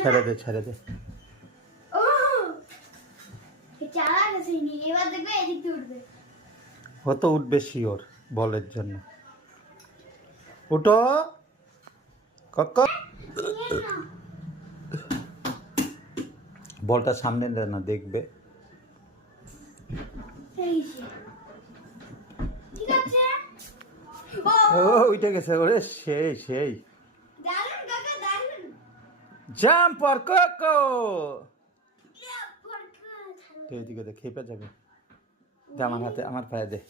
ছেড়ে দে ছেড়ে দে। ও তো উঠবে শিওর বলের জন্য। উঠো কক। বলটা সামনে দে না, দেখবে। ও উঠে গেছে ওরে, সেই সেই জাম্প আর কোকো। তুই এদিকে দে, খেপে যাবে। দে আমার হাতে, আমার পায়ে দে।